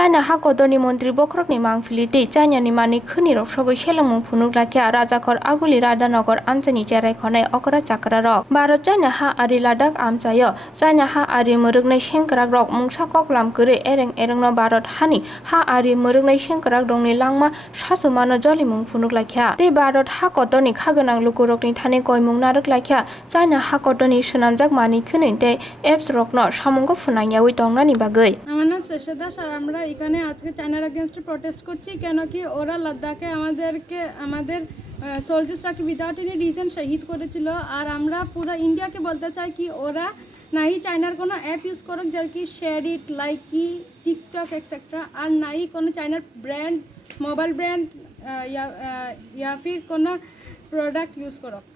China ha kodoni mantri bokrok ni mangfiliti China ni mani khuni rok sogoi selongmung phunuk lakia rajakor aguli radanagar amchani cherai khonai okra chakra rok Bharat China ha ari Ladakh amchayo China ha ari muruknai sengkrak rok mungsa koklam kore ereng no Bharat hani ha ari muruknai sengkrak dongni langma sasumano jolimung phunuk lakia te Bharat ha kodoni khagonang lukurok ni thani koimung narak lakia China ha kodoni sunamjak mani khuninte apps rokno samungo phunangyawi tongnani bagoi আমার নাম শেষদা sir আমরা এখানে আজকে চায়নার এগেনস্টে protest করছি কেন কি ওরা লাদাখে আমাদের সোলজার্সরাকে উইদাউট এনি রিজন শহীদ করেছিল আর আমরা পুরো ইন্ডিয়াকে বলতে চাই কি ওরা নাই চায়নার কোনো অ্যাপ ইউজ করুক যার কি share it Likee TikTok etcetera আর নাই কোনো চায়নার ব্র্যান্ড মোবাইল ব্র্যান্ড ইয়া ফির কোনো প্রোডাক্ট ইউজ করুক